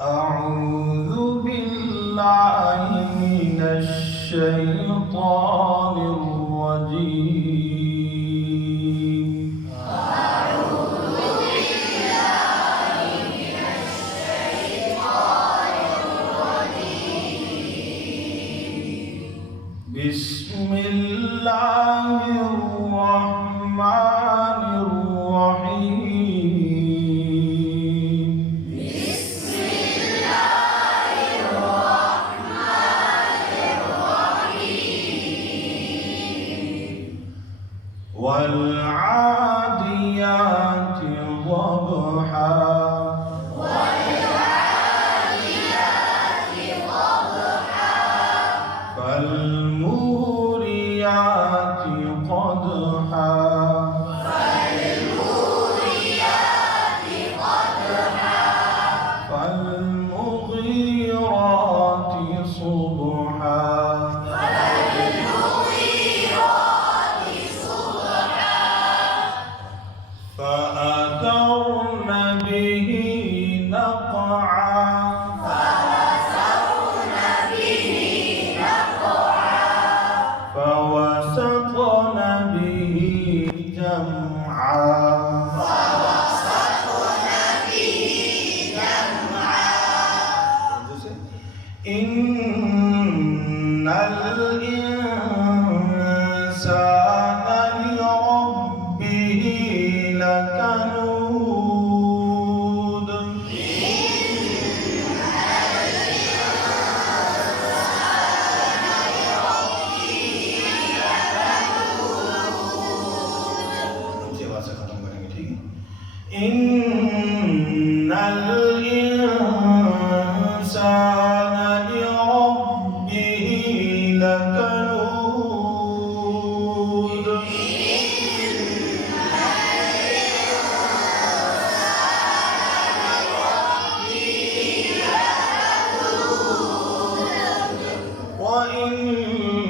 أعوذ بالله من الشيطان الرجيم. أعوذ بالله من الشيطان الرجيم. بسم الله الرحمن الرحيم. بسم الله الرحمن الرحيم. والعاديات ضبحا والعاديات ضبحا. فالموريات قدحا فالموريات قدحا. فالمغيرات صبحا فالمغيرات صبحا. فأثرن به نقعا فأثرن به نقعا. فوسطن به جمعا فوسطن به جمعا. إن الإنسان لربه لكنود إن الإنسان لربه لكنود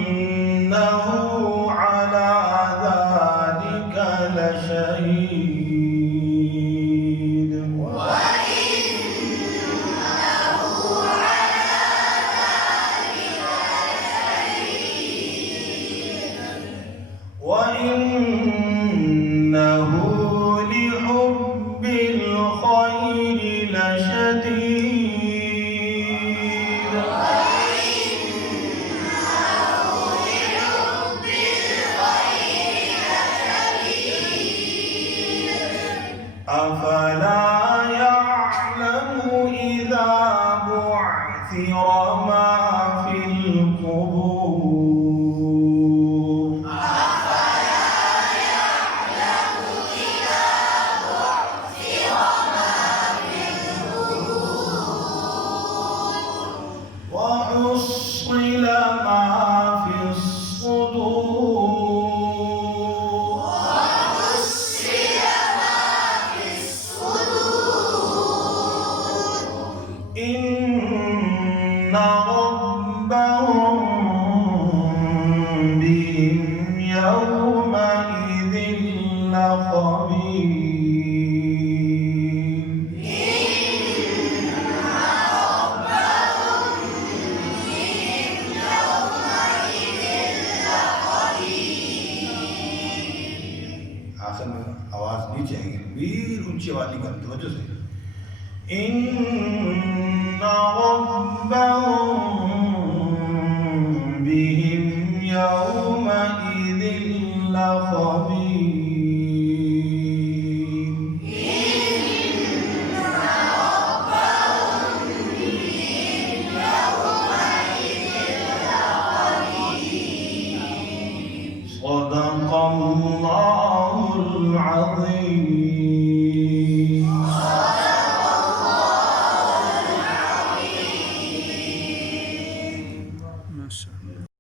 وإنه على ذلك لشهيد وإنه لحب الخير لشديد أفلا يعلم إذا بعثر ما في القبور وحصل ما في الصدور وحصل ما في الصدور. إن ربهم بهم يومئذ لخبير आखिर में आवाज नीचे आएगी वीर ऊंची आवाज निकाल तवज्जो से إن ربهم بهم يومئذ لخبير صدق الله العظيم.